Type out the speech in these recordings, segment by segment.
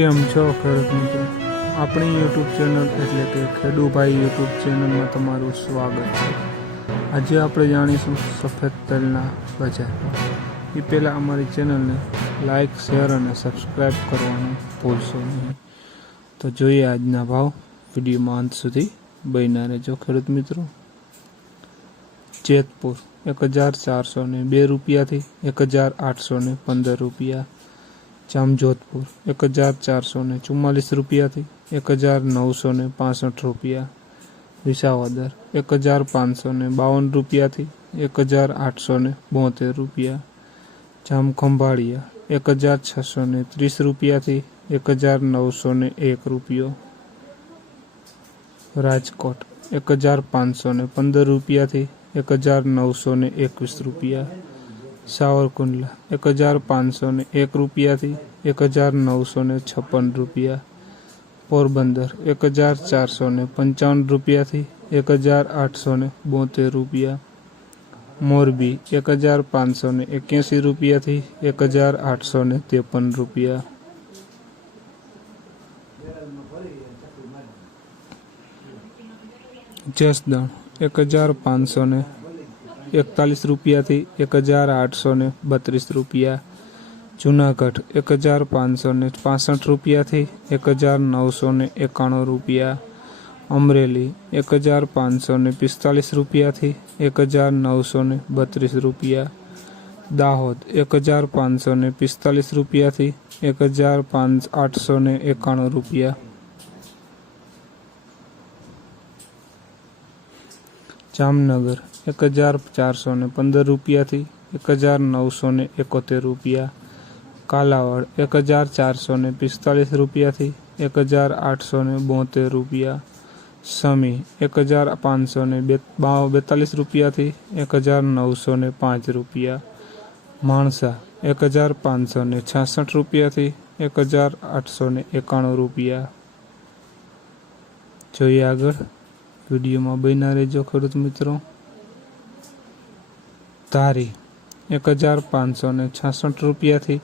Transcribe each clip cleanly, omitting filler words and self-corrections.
કેમ છો ખેડૂત મિત્રો? આપણી યુટ્યુબ ચેનલ એટલે કે ખેડૂભાઈ યુટ્યુબ ચેનલમાં તમારું સ્વાગત છે। આજે આપણે જાણીશું સફેદ તલના બજાર ભાવ। એ પહેલાં અમારી ચેનલને લાઇક, શેર અને સબસ્ક્રાઈબ કરવાનું ભૂલશો નહીં। તો જોઈએ આજના ભાવ। વિડીયોમાં અંત સુધી બન્યા રહેજો ખેડૂત મિત્રો। જેતપુર 1402 રૂપિયાથી 1815 રૂપિયા। જામજોધપુર 1444 રૂપિયાથી 1965 રૂપિયા। વિસાવદર 1552 રૂપિયાથી 1872 રૂપિયા। જામખંભાળિયા 1630 રૂપિયાથી 1901 રૂપિયો। રાજકોટ 1515 રૂપિયાથી 1921 રૂપિયા। સાવરકુંડલા 1501 રૂપિયાથી 1956 રૂપિયા। પોરબંદર 1455 રૂપિયાથી 1872 રૂપિયા। મોરબી 1581 રૂપિયાથી 1853 રૂપિયા। જસદણ 1541 રૂપિયાથી 1832 રૂપિયા। જૂનાગઢ 1565 રૂપિયાથી 1991 રૂપિયા। અમરેલી 1545 રૂપિયાથી 1932 રૂપિયા। દાહોદ 1545 રૂપિયાથી 1891 રૂપિયા। જામનગર 1415 રૂપિયાથી 1971 રૂપિયા। કાલાવડ 1445 રૂપિયાથી 1872 રૂપિયા। સમી 1542 રૂપિયાથી 1905 રૂપિયા। માણસા 1566 રૂપિયાથી 1891 રૂપિયા। જોઈએ આગળ। વિડીયોમાં બન્યા રહેજો ખેડૂત મિત્રો। ધારી 1566 રૂપિયાથી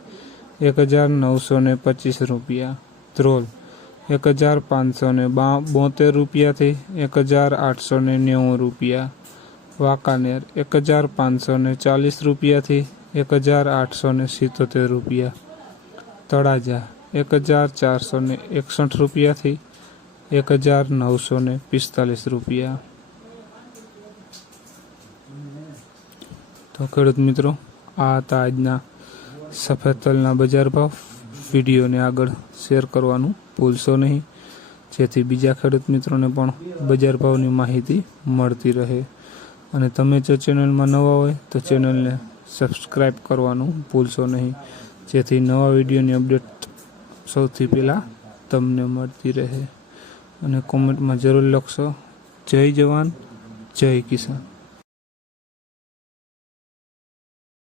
1925 રૂપિયા। ધ્રોલ 1572 રૂપિયાથી 1890 રૂપિયા। વાંકાનેર 1540 રૂપિયાથી 1877 રૂપિયા। તળાજા 1461 રૂપિયાથી 1945 રૂપિયા। તો ખેડૂત મિત્રો, આ હતા આજના સફેદ તલના બજાર ભાવ। વિડીયોને આગળ શેર કરવાનું ભૂલશો નહીં, જેથી બીજા ખેડૂત મિત્રોને પણ બજાર ભાવની માહિતી મળતી રહે। અને તમે જો ચેનલમાં નવા હોય તો ચેનલને સબસ્ક્રાઈબ કરવાનું ભૂલશો નહીં, જેથી નવા વિડીયોની અપડેટ સૌથી પહેલાં તમને મળતી રહે। અને કોમેન્ટમાં જરૂર લખશો, જય જવાન જય કિસાન।